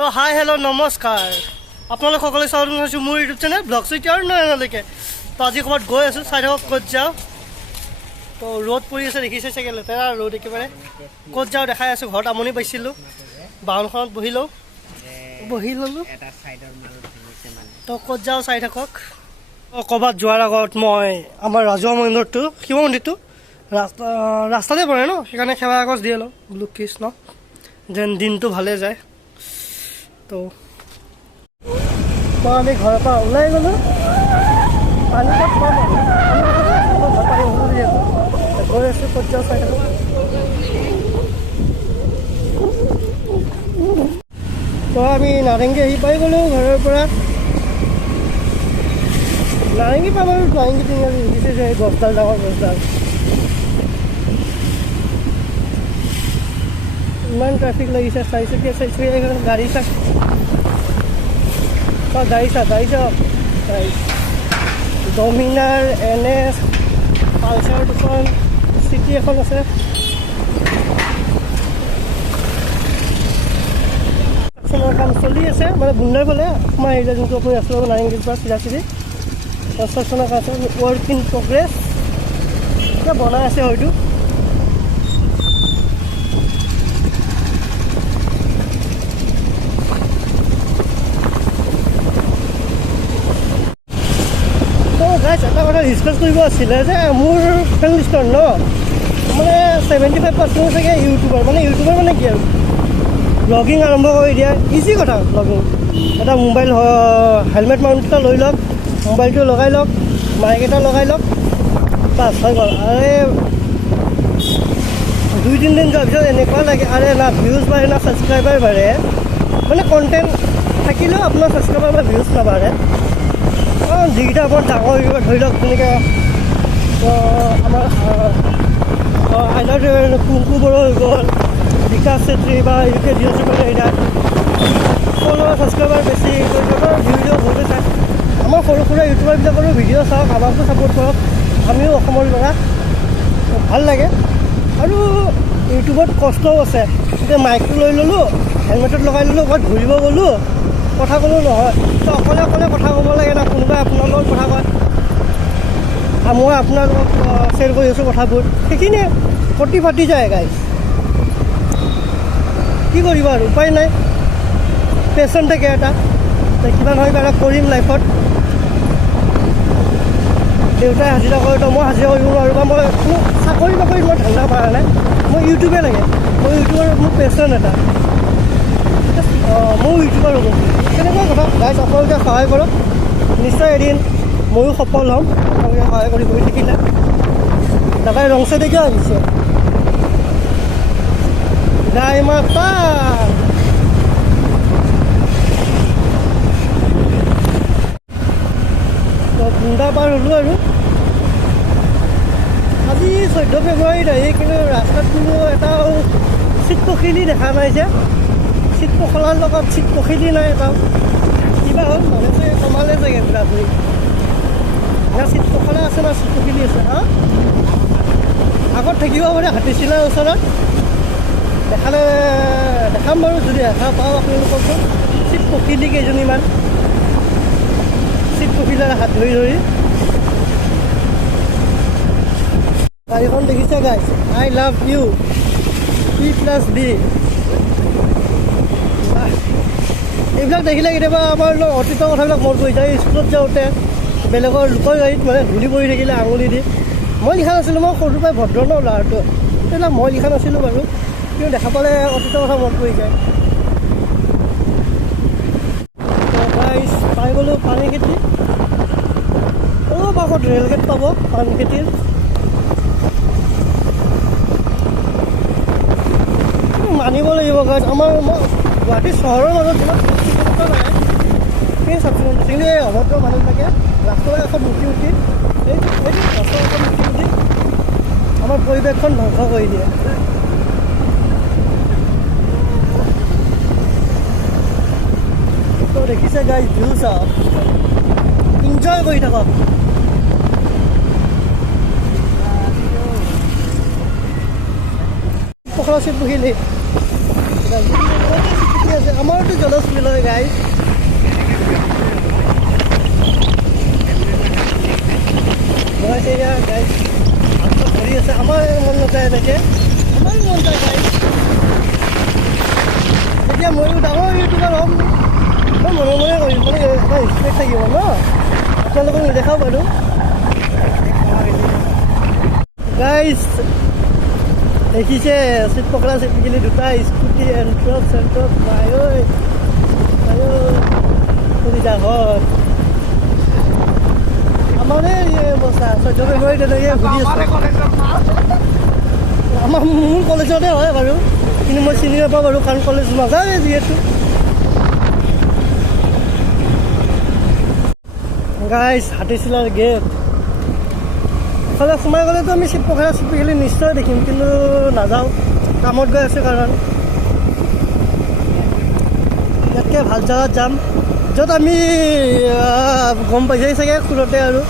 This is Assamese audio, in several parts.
তো হাই হেল্ল' নমস্কাৰ আপোনালোক সকলোকে স্বাগতম জনাইছোঁ মোৰ ইউটিউব চেনেল ব্লগ চুইটি আৰু নয়নলৈকে। তো আজি ক'ৰবাত গৈ আছোঁ, চাই থাকক ক'ত যাওঁ। তো ৰ'দ পৰি আছে, দেখিছে চাগে, লেতেৰা ৰ'দ একেবাৰে। ক'ত যাওঁ দেখাই আছোঁ। ঘৰত আমনি পাইছিলোঁ, বাহনখনত বহি ল'লোঁ। তো ক'ত যাওঁ চাই থাকক। ক'ৰবাত যোৱাৰ আগত মই আমাৰ ৰাজহুৱা মন্দিৰটো, শিৱ মন্দিৰটো ৰাস্তাতে পৰে ন, সেইকাৰণে সেৱা কাগজ দিয়ে লওঁ বোলো কৃষ্ণ, যেন দিনটো ভালে যায়। তো আমি ঘৰৰ পৰা ওলাই গ'লোঁ। পানী ক'ত পাম, গৈ আছোঁ, ক'ত যাওঁ চাই থাকোঁ। তো আমি নাৰেংগী আহি পাই গ'লোঁ ঘৰৰ পৰা। নাৰেংগী পাম আৰু নাৰেংগী তিনিআলি দেখিছে এই গছডাল, ডাঙৰ গছডাল। ইমান ট্ৰাফিক লাগিছে, চাৰিচকীয়া গাড়ী চাওক, গাড়ী চাওক। ডমিনাৰ, NS, পালচাৰ দুখন, চিটি এখন আছে। কাম চলি আছে, মানে বুন্দাৰ ফালে আমাৰ এৰিয়া যোনটো আপুনি ৰাস্তা পাব নাৰেংগীৰ পৰা চিধা চিধি কনষ্ট্ৰাকশ্যনৰ কাম আছে, ৱৰ্ক ইন প্ৰগ্ৰেছ। এতিয়া বনাই আছে হয়তো। এটা কথা ডিছকাছ কৰিব আছিলে যে মোৰ ফ্ৰেণ্ড লিষ্টৰ ন, মানে 75% চাগে ইউটিউবাৰ। মানে কি আৰু ব্লগিং আৰম্ভ কৰি দিয়া, ইজি কথা ব্লগিং। এটা মোবাইল হেলমেট মাউণ্ট এটা লৈ লওক, মোবাইলটো লগাই লওক, মাইক এটা লগাই লওক, বাছ হৈ গ'ল। আৰে 2-3 দিন যোৱাৰ পিছত এনেকুৱা লাগে আৰে না ভিউজ বাঢ়ে না ছাবস্ক্ৰাইবাৰ বাঢ়ে। মানে কণ্টেণ্ট থাকিলেও আপোনাৰ ছাবস্ক্ৰাইবাৰ বা ভিউজ নাবাঢ়ে। যিকেইটা আপোনাৰ ডাঙৰ ইউটিউবাৰ ধৰি লওক, যেনেকৈ আমাৰ আইলাৰ কুংকু বড়ো হৈ গ'ল, বিকাশ চেত্ৰী বা UK জিঅ'চিপৰ এতিয়া ফলোৱাৰ ছাবস্ক্ৰাইবাৰ বেছি, ভিডিঅ' ভালকৈ চায়। আমাৰ সৰু সুৰা ইউটিউবাৰবিলাকৰো ভিডিঅ' চাওক, আমাকো ছাপোৰ্ট কৰক। আমিও অসমৰ ল'ৰা, ভাল লাগে। আৰু ইউটিউবত কষ্টও আছে। এতিয়া মাইকটো লৈ ল'লোঁ, হেলমেটত লগাই ল'লোঁ, ক'ৰবাত ঘূৰিব গ'লোঁ, কথা ক'লেও নহয়। তো অকলে কথা ক'ব লাগে না, কোনোবাই আপোনাৰ লগত কথা কয়, মই আপোনাৰ লগত শ্বেয়াৰ কৰি আছোঁ কথাবোৰ, সেইখিনিয়ে ফটি ফাটি যায় গাইজ। কি কৰিব আৰু উপায় নাই, পেচন থাকে এটা, কিমান হয় কিবা এটা কৰিম লাইফত। দেউতাই হাজিৰা কৰে তো মই হাজিৰা কৰিব নোৱাৰোঁ, বা মই চাকৰি বাকৰি মই ধান্দা পৰা নাই, মই ইউটিউবে লাগে। মই ইউটিউবৰ মোৰ পেচন এটা, ময়ো ইউটিউবাৰ হ'ব। তেনেকুৱা কথা গাইজ, আপোনালোকে সহায় কৰক, নিশ্চয় এদিন ময়ো সফল হ'ম। আপোনালোকে সহায় কৰি থাকিলে। দাদাই ৰং চাইডে কিয় আহিছে? গাই মাতা বুন্দা পাৰ হ'লোঁ আৰু। আজি 14 ফেব্ৰুৱাৰীত আহি কিন্তু ৰাস্তাত কোনো এটাও চিট পখিলি দেখা নাই যে। চিট পখলাৰ লগত চিট পখিলি নাই এটাও, কিবা হ'ল মানুহে চাগে কমালে চাগে ঘূৰি। না চিট পখলা আছে না চিট পখিলি আছে। আগত থাকিব পাৰে হাতীচিলাৰ ওচৰত, দেখাম বাৰু যদি দেখা পাওঁ আপোনালোকক। চিট পখিলি কেইজনীমান, চিট পখিলাৰ হাত ধৰি গাড়ীখন দেখিছে guys, I love you P+B। এইবিলাক দেখিলে কেতিয়াবা আমাৰ অতীতৰ কথাবিলাক মনত পৰি যায়। স্কুলত যাওঁতে বেলেগৰ লোকৰ গাড়ীত মানে ধূলি পৰি থাকিলে আঙুলি দি, মই লিখা নাছিলোঁ, মই সৰুৰ পৰাই ভদ্ৰ ন ল'ৰাটো, এইবিলাক মই লিখা নাছিলোঁ বাৰু, কিন্তু দেখা পালে অতীতৰ কথা মনত পৰি যায়। গাইজ পাই গ'লোঁ পানী খেতি। অলপ আগত ৰেলগেট পাব পানী খেতিৰ। মানিব লাগিব গাইজ, আমাৰ গুৱাহাটী চহৰৰ মাজত ইমান চাফচিকুণতা নাই, সেই চাফচিকুণতা কিন্তু এই অভদ্ৰ মানুহবিলাকে ৰাস্তাৰ কাষত মুখি ৰাস্তাৰ কাষত মুখি আমাৰ পৰিৱেশখন ধ্বংস কৰি দিয়ে। তো দেখিছে গাইজ, ভিউ চাওক, ইনজয় কৰি থাকক। পখলা চিট বহিলে আমাৰতো জলশ্ৰী হয় গাইজ গাইজ ধৰি আছে আমাৰ মন নাযায় এনেকৈ আমাৰ মন যায় গাইজ এতিয়া ময়ো ডাঙৰ ইউটিউবাৰ হ'ম মই মনে মনে কৰিম মানে এটা ৰেচপেক্ট থাকিব ন আপোনালোকক নেদেখাও বাৰু গাইজ দেখিছে চিট পকৰা চিট পিকিলি দুটা স্কুটি এণ্ট্ৰপ চেণ্ট্ৰপ পাই ঐ শুনিছা ঘৰত আমাৰে অৱস্থা 14 ফেব্ৰুৱাৰী তেনেকৈ ঘূৰি আছোঁ আমাৰ মোৰ কলেজতে হয় বাৰু কিন্তু মই চিনি নাপাওঁ বাৰু কাৰণ কলেজ নাযাওঁৱে যিহেতু গাইজ হাতীচিলাৰ গেট এফালে সোমাই গ'লেতো আমি চিট পকৰা চিট পিকিলি নিশ্চয় দেখিম কিন্তু নাযাওঁ কামত গৈ আছোঁ কাৰণ ইয়াতকৈ ভাল জেগাত যাম য'ত আমি গম পাইছেই চাগে সুৰতে আৰু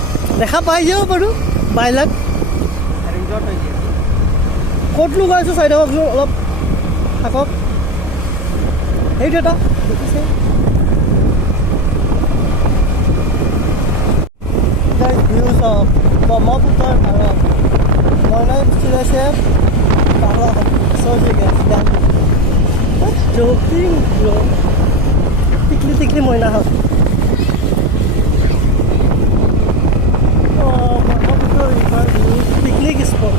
দেখা পাই যাওঁ বাৰু বাইলাক ক'তনো গৈ আছোঁ চাই থাককচোন অলপ থাকক সেইটো এটা দেখিছে ভিউজ অফ ব্ৰহ্মপুত্ৰৰ পাৰত মইনাই গুচি গৈছে পাহাৰত চৌজিকে জকিং টিকলি টিকলি মইনা হওক Brahmaputra river view picnic spot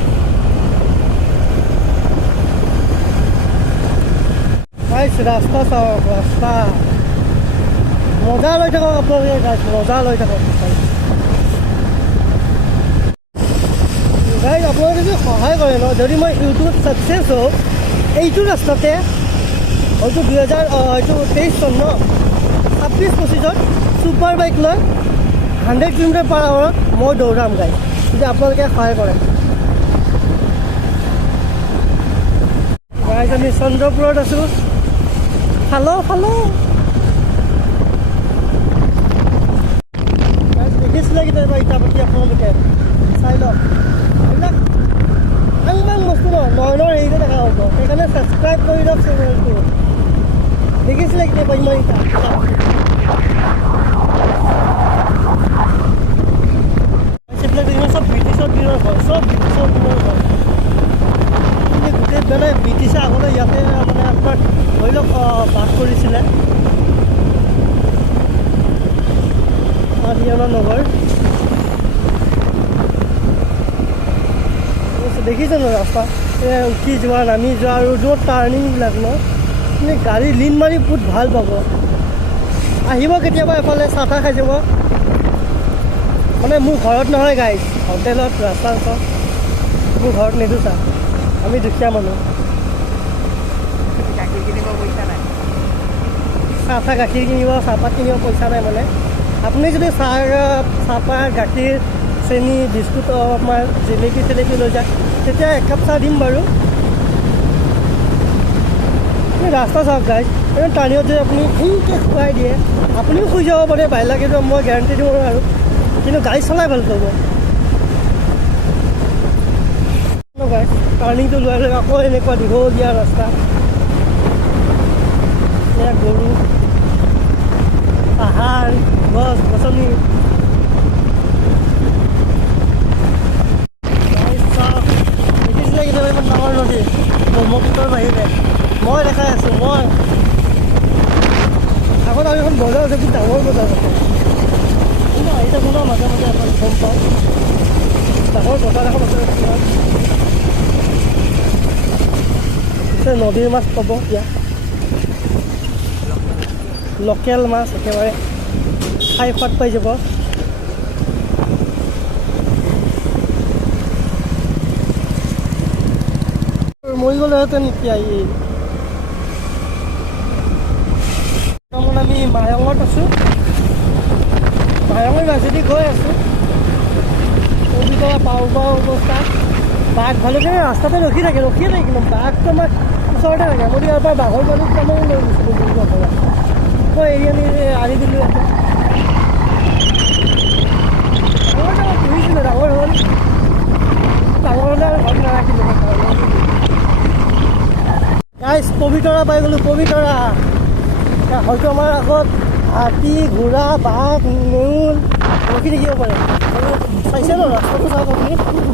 ৰাস্তা চাওক ৰাস্তা মজা লৈ থাকক আপোনালোকে গাইজ মজা লৈ থাকক গাইজ আপোনালোকে যদি সহায় কৰে ন যদি মই ইউটিউবত ছাকচেছ হওঁ এইটো ৰাস্তাতে হয়তো 2023 চন ন 26-25ত ছুপাৰ বাইক লৈ 100 km/h মই দৌৰাম গাইজ যদি আপোনালোকে সহায় কৰে গাইজ আমি চন্দ্ৰপুৰত আছোঁ ফালো দেখিছিলে কেতিয়াবা ইটা পাতি আপোনালোকে চাই লওক এইবিলাক ইমান বস্তু নয়নৰ হেৰিতে দেখা হ'ব সেইকাৰণে ছাবস্ক্ৰাইব কৰি দিয়ক চেনেলটো দেখিছিলে কেতিয়াবা ইমান ইটা সেইবিলাক দেখিব চব ব্ৰিটিছৰ দিনৰ হয় চব ব্ৰিটিছৰ দিনৰ হয় গোটেই মানে ব্ৰিটিছে আগতে ইয়াতে মানে আপোনাৰ ধৰি লওক বাস কৰিছিলে হাৰিয়ানা নগৰ দেখিছে ন ৰাস্তা উঠি যোৱা নামি যোৱা আৰু য'ত টাৰ্ণিংবিলাক ন আপুনি গাড়ী লিন মাৰি বহুত ভাল পাব আহিব কেতিয়াবা এফালে চাহ তাহ খাই যাব মানে মোৰ ঘৰত নহয় গাইজ হোটেলত ৰাস্তা ওচৰত মোৰ ঘৰত নিদোঁ চাহ আমি দুখীয়া মানুহ চাহ গাখীৰ কিনিব চাহপাত কিনিব পইচা নাই মানে আপুনি যদি চাহপাত গাখীৰ চেনি বিস্কুট আমাৰ জেলেপি চেলেপি লৈ যায় তেতিয়া একাপ চাহ দিম বাৰু আপুনি ৰাস্তা চাওক গাইজ টাৰ্ণিঙত যদি আপুনি ধুনীয়াকৈ খুৱাই দিয়ে আপুনিও শুই যাব পাৰে বাইলাকেতো মই গেৰাণ্টি দিব আৰু কিন্তু গাড়ী চলাই ভাল পাব গাইজ টাৰ্ণিংটো লোৱাৰ লগে আকৌ এনেকুৱা দীঘলীয়া ৰাস্তা এয়া গৰু পাহাৰ গছ গছনি দেখিছিলে কেতিয়াবা ইমান ডাঙৰ নদী ব্ৰহ্মপুত্ৰৰ বাহিৰে মই দেখাই আছোঁ মই আগত আৰু এখন বজাৰ আছে বহুত ডাঙৰ বজাৰ আছে কিন্তু আহি থাকোঁ ন মাজে মাজে এখন গম পাওঁ ডাঙৰ বজাৰ এখন আছে পিছে নদীৰ মাছ পাব এতিয়া লোকেল মাছ একেবাৰে খাই সোৱাদ পাই যাব মৰি গ'লেহেঁতেন এতিয়া আমি মায়ঙত আছোঁ মায়ঙৰ মাজেদি গৈ আছোঁ পাওঁ অৱস্থা বাঘ ভালুকে ৰাস্তাতে ৰখিয়ে থাকে কিন্তু বাঘটো আমাৰ ওচৰতে থাকে মই ইয়াৰ পৰা বাঘৰ মানুহ তাৰমানে লৈ গৈছিলোঁ বুলি কথা মই এৰি আনি দিলোঁ ইয়াতে ডাঙৰ পুহিছিলোঁ ডাঙৰ হ'ল হ'লে আৰু ঘৰত নাৰাখিলোঁ গাইজ পবিতৰা পাই গ'লোঁ পবিতৰা হয়তো আমাৰ আগত হাতী ঘোঁৰা বাঘ নেউল ৰখি থাকিব পাৰে চাইছে ন ৰাস্তাটো চাওক আপুনি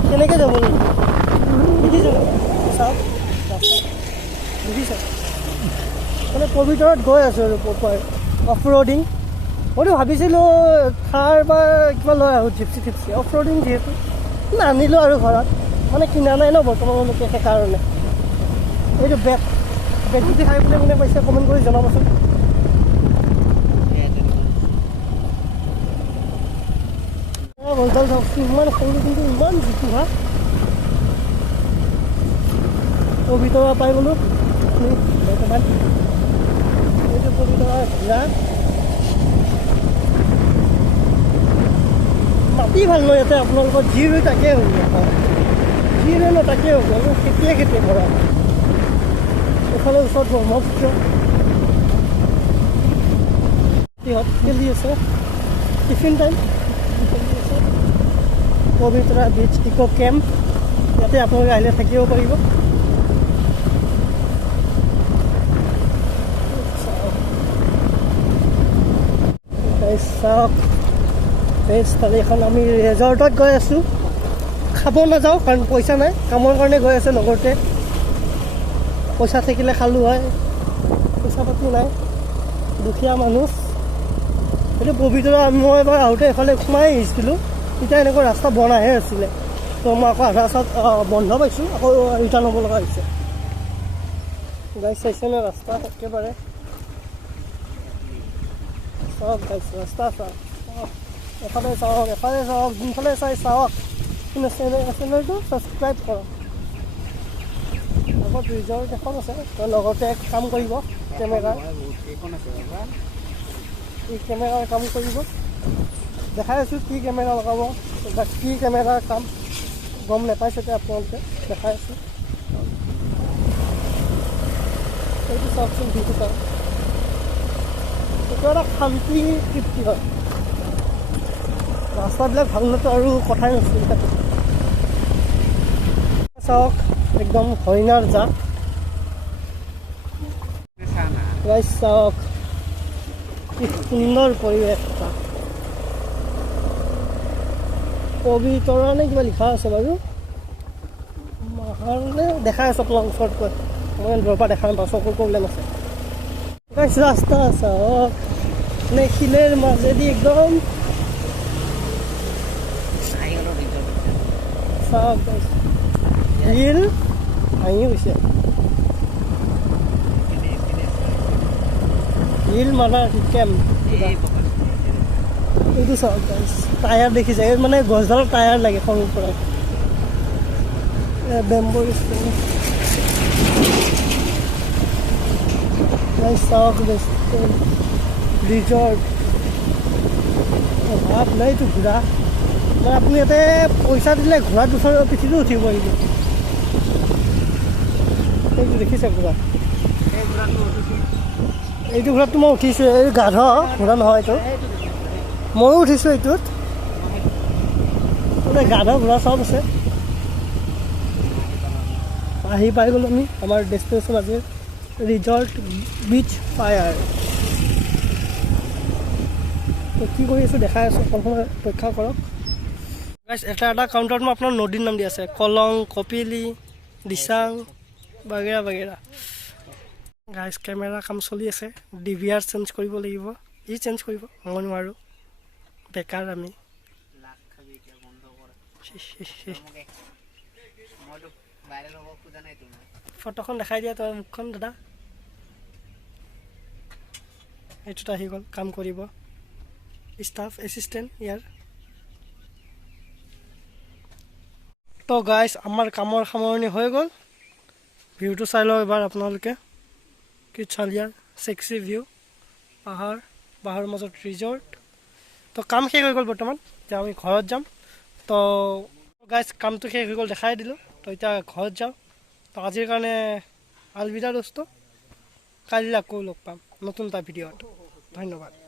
কেনেকৈ যাব লাগিব দেখিছে চাওক দেখিছে মানে পবিতৰত গৈ আছোঁ আৰু অফ ৰ'ডিং মইতো ভাবিছিলোঁ থাৰ বা কিবা লৈ আহোঁ জিপচি টিপচি অফ ৰ'ডিং যিহেতু নানিলোঁ আৰু ঘৰত মানে কিনা নাই ন বৰ্তমানলৈকে সেইকাৰণে এইটো বেগ যদি খাই পেলাই কোনে পাইছে কমেণ্ট কৰি জনাবচোন গছডাল চাওকচোন ইমান সৰু কিন্তু ইমান জোপোহা পবিতৰা পাই গ'লোঁ বৰ্তমান এইটো পবিতৰা ঘোঁৰা মাটি ভাল ন ইয়াতে আপোনালোকৰ যি ৰুই তাকেই হ'ব যি ৰুই ন তাকেই হ'ব আৰু খেতিয়ে খেতি কৰা এইফালে ওচৰত ব্ৰহ্মপুত্ৰ সিহঁত খেলি আছে টিফিন টাইম খেলি আছে পবিতৰা বিচ ইক' কেম্প ইয়াতে আপোনালোকে আহিলে থাকিব পাৰিব চাওক এই স্থলীখন আমি ৰেজৰ্টত গৈ আছোঁ খাব নাযাওঁ কাৰণ পইচা নাই কামৰ কাৰণে গৈ আছে লগতে পইচা থাকিলে খালোঁ হয় পইচা পাতি নাই দুখীয়া মানুহ এইটো পবিতৰা মই এবাৰ আহোঁতে এইফালে সোমাই আহিছিলোঁ তেতিয়া এনেকুৱা ৰাস্তা বনাইহে আছিলে তো মই আকৌ আধা ৰাস্তাত বন্ধ পাইছোঁ আকৌ ৰিটাৰ্ণ হ'ব লগা হৈছে গাইছ চাইছে নে ৰাস্তা একেবাৰে চাওক গাইছ ৰাস্তা চাওক এফালে চাওক যোনফালে চাই চাওক কিন্তু চেনেলটো ছাবস্ক্ৰাইব কৰক আগত ৰিজৰ্ট এখন আছে লগতে কাম কৰিব কেমেৰাৰ কাম কৰিব দেখাই আছোঁ কি কেমেৰা লগাব বা কি কেমেৰাৰ কাম গম নাপাইছে এতিয়া আপোনালোকে দেখাই আছোঁ এইটো চাওকচোন ভিডিঅ' চাওক এইটো এটা শান্তি তৃপ্তি হয় ৰাস্তাবিলাক ভাল নাতো আৰু কথাই নাছিল চাওক একদম হৰিণাৰ জাক চাওক কি সুন্দৰ পৰিৱেশ এটা পবিতৰা নে কিবা লিখা আছে বাৰু মাহাৰনে দেখাই আছোঁ আপোনাক ওচৰত গৈ মই দূৰৰ পৰা দেখা নাপাওঁ চকুৰ প্ৰব্লেম আছে ৰাস্তা চাওক নে শিলেৰ মাজেদি একদম চাওক শিল ভাঙি গৈছে শিল মানা কেম্প এইটো চাওক টায়াৰ দেখিছে মানে গছডালৰ টায়াৰ লাগে সৰুৰ পৰা বেম্বো চাওক ৰিজৰ্ট ভাত নাই এইটো ঘোঁৰা মানে আপুনি ইয়াতে পইচা দিলে ঘোঁৰাত ওচৰৰ পিঠিটো উঠিব পাৰিব এইটো দেখিছে ঘোঁৰা এইটো ঘোঁৰাটো মই উঠিছোঁ এই গাধ ঘোঁৰা নহয় এইটো ময়ো উঠিছোঁ এইটোত মানে গাধ ঘোঁৰা চব আছে আহি পাই গ'লোঁ আমি আমাৰ ডেষ্টিনেশ্যন আজি ৰিজৰ্ট বিচ ফায়াৰ কি কৰি আছোঁ দেখাই আছোঁ অকণ সময় অপেক্ষা কৰক এটা কাউণ্টাৰত মই আপোনাৰ নদীৰ নাম দি আছে কলং কপিলি দিচাং বাগেৰা বাগেৰা গাইজ কেমেৰা কাম চলি আছে DVR চেঞ্জ কৰিব লাগিব চেঞ্জ কৰিব মই নোৱাৰোঁ বেকাৰ আমি ফটোখন দেখাই দিয়া তই মুখখন দাদা এইটোত আহি গ'ল কাম কৰিব ষ্টাফ এছিষ্টেণ্ট ইয়াৰ তো গাইজ আমাৰ কামৰ সামৰণি হৈ গ'ল ভিউটো চাই লওক এবাৰ আপোনালোকে কি চালিয়াৰ চেক্সি ভিউ পাহাৰৰ মাজত ৰিজৰ্ট তো কাম শেষ হৈ গ'ল বৰ্তমান এতিয়া আমি ঘৰত যাম তো গাইজ কামটো শেষ হৈ গ'ল দেখাই দিলোঁ তো এতিয়া ঘৰত যাওঁ তো আজিৰ কাৰণে আলবিদা দোস্ত কাইলৈ আকৌ লগ পাম নতুন এটা ভিডিঅ'ত ধন্যবাদ